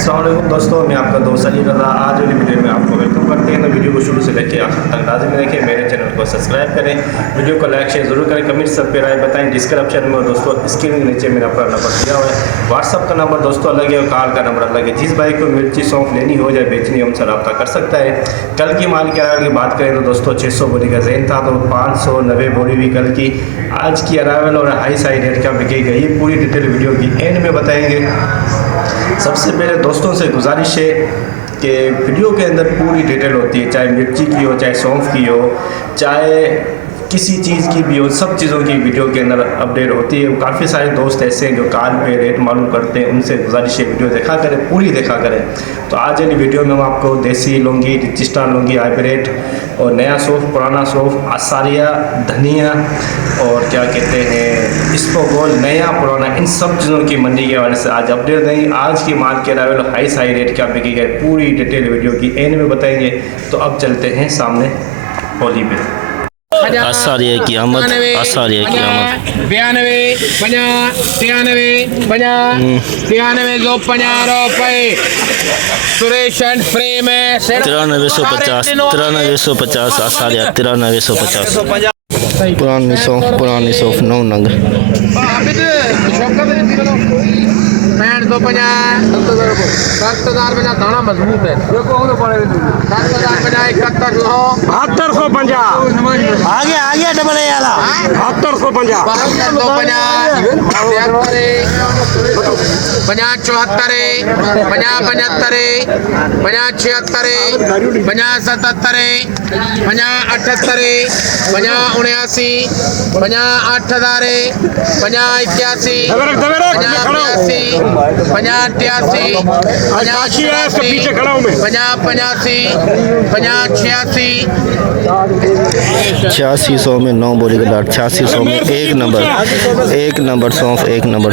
अस्सलाम वालेकुम दोस्तों, मैं आपका दोस्त अली रज़ा। आज वाली वीडियो में आपको वेलकम करते हैं। तो वीडियो को शुरू से लेकर आखिर तक लाज़िम देखें। मेरे चैनल को सब्सक्राइब करें, वीडियो को लाइक शेयर जरूर करें, कमेंट सब पे राय बताएं। डिस्क्रिप्शन में दोस्तों स्क्रीन के नीचे मेरा अपना नंबर दिया हुआ है। व्हाट्सअप का नंबर दोस्तों अलग है और कॉल का नंबर अलग है। जिस भाई को मिर्ची सौंफ लेनी हो जाए बेचनी हमसे रब्ता कर सकता है। कल की माल के अरावल की बात करें तो दोस्तों 600 बोरी का जैन था, तो 590 बोरी भी कल की। आज की अरावल और हाई साइड रेट क्या बिकेगा ये पूरी डिटेल वीडियो की एंड में बताएंगे। सबसे पहले दोस्तों से गुजारिश है कि वीडियो के अंदर पूरी डिटेल होती है, चाहे मिर्ची की हो, चाहे सौंफ की हो, चाहे किसी चीज़ की भी हो, सब चीज़ों की वीडियो के अंदर अपडेट होती है। काफ़ी सारे दोस्त ऐसे हैं जो कॉल पे रेट मालूम करते हैं, उनसे गुजारिश है वीडियो देखा करें, पूरी देखा करें। तो आज वाली वीडियो में हम आपको देसी लौंगी, राजस्थान लौंगी, हाइब्रिड और नया सौंफ, पुराना सौंफ, आसारिया, धनिया और क्या कहते हैं इसबगोल, नया पुराना, इन सब चीज़ों की मंडी के हवाले से आज अपडेट देंगे। आज की माल के अरावल हाई साई रेट क्या बिकेगा पूरी डिटेल वीडियो की एंड में बताएंगे। तो अब चलते हैं सामने होली पे। आसारिया की आमद, आसारिया की आमद 92, 50, 93, 50 रुपए। सुरेश एंड फ्रेम है 9350 आसारिया 9350 पुरानी सौंफ 9 नंग 60,050 दाना मजबूत है। 60,050 7150 आगे डबल ए वाला 7250 50 74 50 75 50 76 50 77 50 78 50 79 50 8000 50 81 50 83 8600 में 9 बोरी का डाट, 8600 में एक नंबर सौंफ, एक नंबर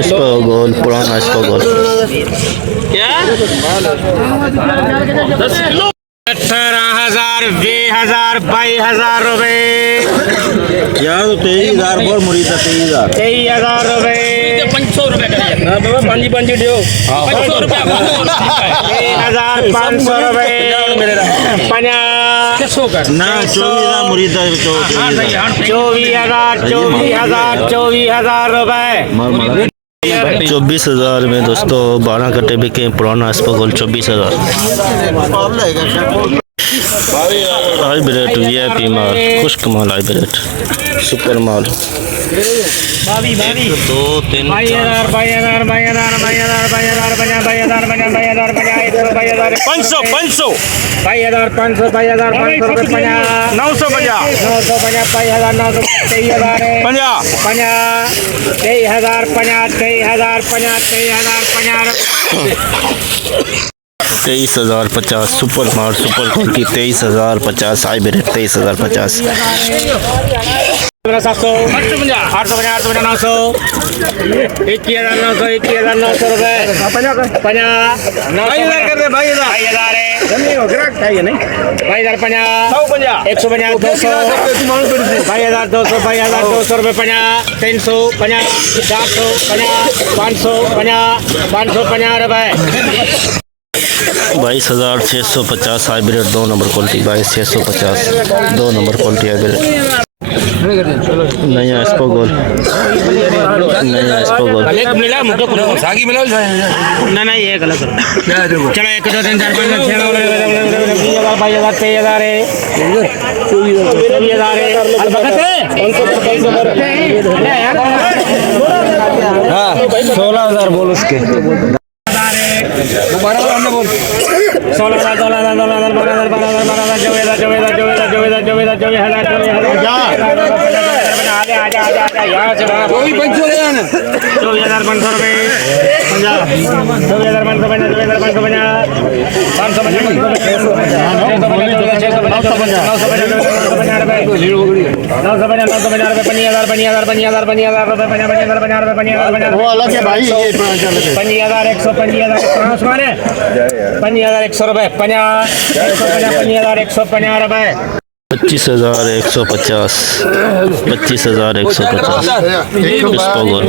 इसबगोल, पुराना इसबगोल 18,000 20,000 22,000 रुपए यार। 23,000 बोल मुरी था 23,000 रुपए 500 रुपए बाबा पांजी डियो 500 रुपए 3,500 रुपए 50 ना 24,000 मुरी था 24,000 रुपए 24,000 में दोस्तों 12 कट्टे बिके पुराना इसबगोल 24,000। हाइब्रिड वीआईपी माल, खुश्क माल, हाइब्रिड सुपर माल 2 3 23,050 सुपर माल, सुपर क्वालिटी 23,050 हाइब्रिड 23,050 700 850 850 900 21,900 21,900 रुपए 50 900 कर दे भाई 2,000 है नहीं हो गया चाहिए नहीं 2,050 150 200 2,200 2,200 रुपए 50 300 50 400 50 500 50 550 रुपए 22,650 hybrid 2 number quality 22,650 2 number quality hybrid नया इसबगोल मिला मुझको सागी मिला ना ये गलत चलो 1 2 3 4 5 6 22,000 23,000 है 24,000 है हाँ 16,000 बोल उसके 5,100 रुपए 5,150 रुपए 25,150 25,150 इसबगोल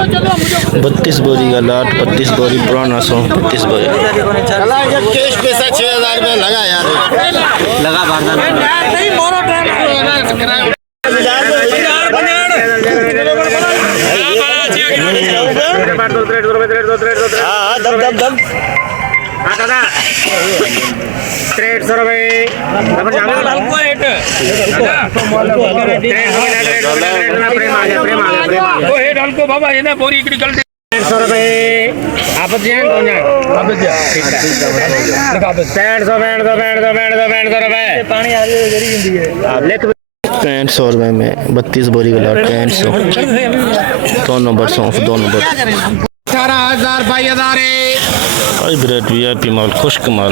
32 बोरी का लाट, 32 बोरी पुराना सौंफ, 32 बोरी कैश पैसा 6000 रुपये लगा यार, लगा बारदान बाबा ये ना बोरी इकड़ी गलती 100 रुपये आप ध्यान दो ना, आप ध्यान 65 पानी आ रही है जरी हिंदी है आप लिख 6500 रुपये में 32 बोरी का लाट 6500। 2 नंबर सौंफ, 2 नंबर 18000 22,000 हाइब्रिड VIP माल, खुश्क माल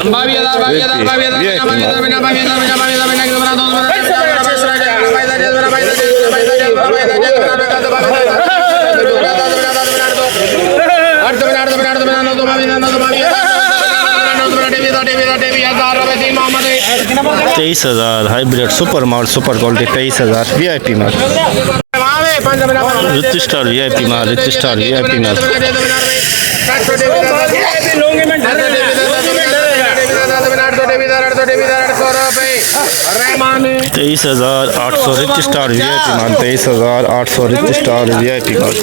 23,000 हाइब्रिड सुपर माल, सुपर क्वालिटी 23,000 VIP माल, रिच स्टार VIP माल, रिच स्टार VIP माल 23,800 रिच स्टार VIP माल, 23,800 रिच स्टार VIP माल,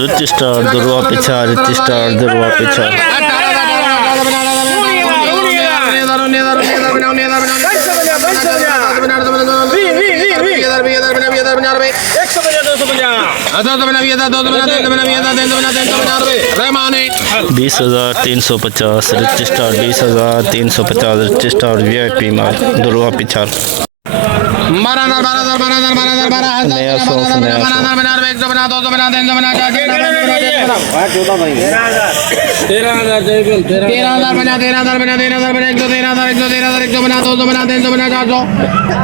रिच स्टार दुर्वा पिछा, रिच स्टार दुर्वा पिछा 20,350 rich star, 20,350 rich star VIP माल, दुर्वा पिछा नया सौंफ, नया सौंफ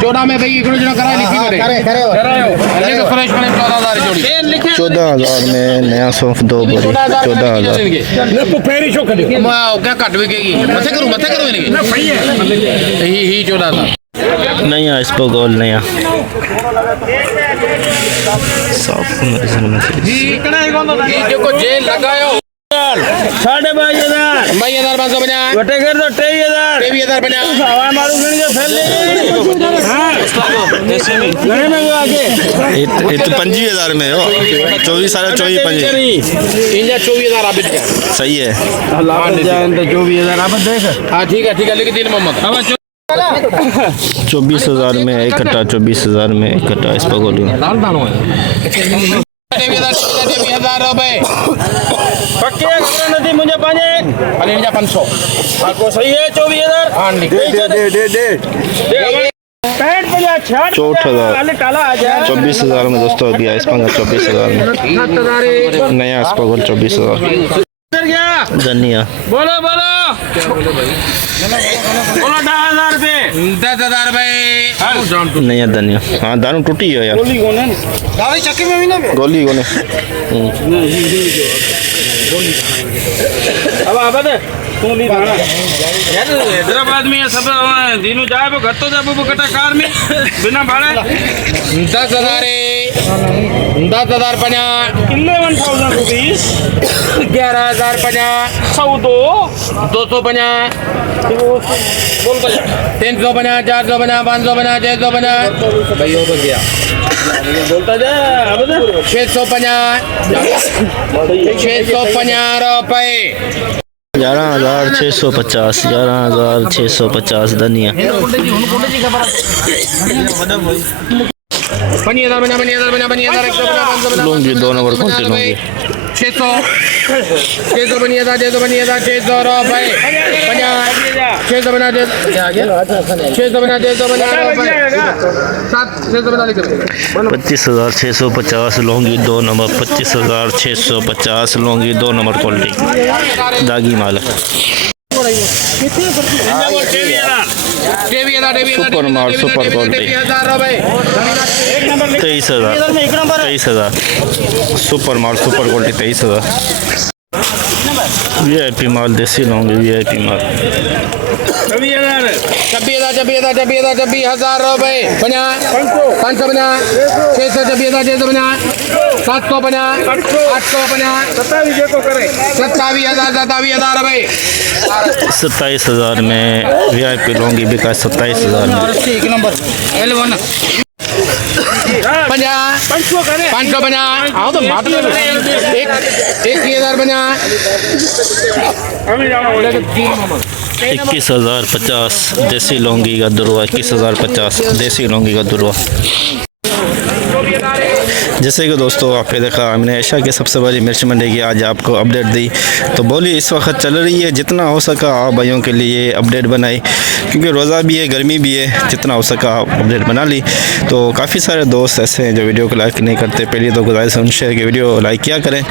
14 में भाई करा लिखी करे 14,000 में नया सौंफ 2 बोरी 14,000 क्या कट बिकेगी मथे करूं ही 14,000 नया इस पर गोल नया साफ देखो जेल लगायो 22,000 22,550 वटे कर दो 23,000 बना हवा मारू गणी जो फैल गणे में आगे ये तो 25,000 में हो 24 साढ़े 24 इंजा 24,000 आप सही है अल्लाह जान तो 24,000 आप देख हां ठीक है लेकिन दिन मोहम्मद 24,000 में इकट्ठा 24,000 में इकट्ठा इस पर गोली लाल दानो है 23,000 रुपए पक्के नदी मुझे पाने अरे 500 आपको सही है 24,000 हां दे 24,000 में दोस्तों अभी आइस पंगा 24,000 में नया इस पर गोल 24,000 धनिया बोलो 10,000 रुपए 10,000 रुपए नया धनिया हाँ दानू टूटी है यार गोली कोने अब आबाद सोली दाना यार हैदराबाद में ये सब दिनों जाए वो घर तो जाए वो कटा कार में बिना भाड़े 10,000 11,050 रुपीस 11,050 250 350 450 550 650 भाई हो गया बोलता जा 650 रुपए 11,650 11,650 धनिया 5,000 लूंगी 2 नंबर क्वालिटी लूंगी 600 रुपए 600 रुपए 25,650 लूंगी 2 नंबर 25,650 लूंगी 2 नंबर क्वालिटी दागी माल सुपर माल सुपर क्वालिटी 23,000 सुपर माल सुपर क्वालिटी 23,000 VIP माल देसी लूंगी VIP माल 26,000 रुपये 550 650 750 850 27,000 रुपये 27,000 में VIP लौंगी बिका 27,000 में। 550 आओ तो मात्र 21,050 देसी लौंगी का दुरवा 21,050 देसी लौंगी का दुरवा। जैसे कि दोस्तों आपने देखा हमने एशिया की सबसे बड़ी मिर्च मंडी की आज आपको अपडेट दी। तो बोली इस वक्त चल रही है, जितना हो सका आप भाइयों के लिए अपडेट बनाई, क्योंकि रोज़ा भी है गर्मी भी है, जितना हो सका आप अपडेट बना ली। तो काफ़ी सारे दोस्त ऐसे हैं जो वीडियो को लाइक नहीं करते। पहली तो गुजारिश है उनसे कि वीडियो लाइक किया करें।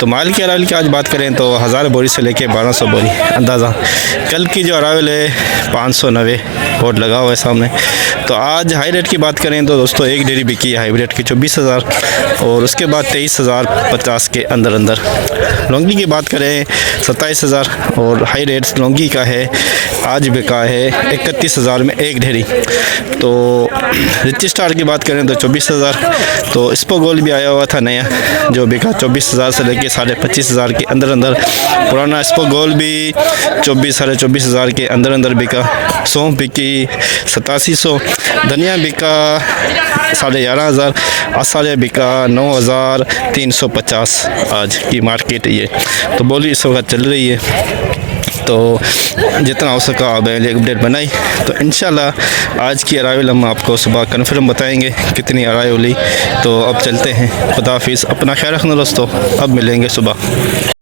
तो माल के अरावल की आज बात करें तो 1000 बोरी से लेके 1200 बोरी अंदाज़ा। कल की जो अरावल है 590 बोर्ड लगा हुआ है सामने। तो आज हाई रेट की बात करें तो दोस्तों एक डेरी बिकी है हाइब्रिड की 24,000 और उसके बाद 23,050 के अंदर अंदर। लौंगी की बात करें 27,000 और हाई रेट लौंगी का है आज बिका है 31,000 में एक ढेरी। तो रिच स्टार की बात करें तो 24,000। तो स्पो गोल्ड भी आया हुआ था नया जो बिका 24,000 से लेके 25,500 के अंदर अंदर। पुराना स्पो गोल्ड भी 24,000 के अंदर अंदर बिका। सौंफ बिकी 8700, धनिया बिका 11,500, आसारिया बिका 9,350 आज की मार्केट ये। तो बोली इस वक्त चल रही है। तो जितना हो सका आप अपडेट बनाई। तो इंशाल्लाह आज की अराइवल हम आपको सुबह कन्फर्म बताएंगे कितनी अराइवल हुई। तो अब चलते हैं, खुदा हाफिज़, अपना ख्याल रखना दोस्तों, अब मिलेंगे सुबह।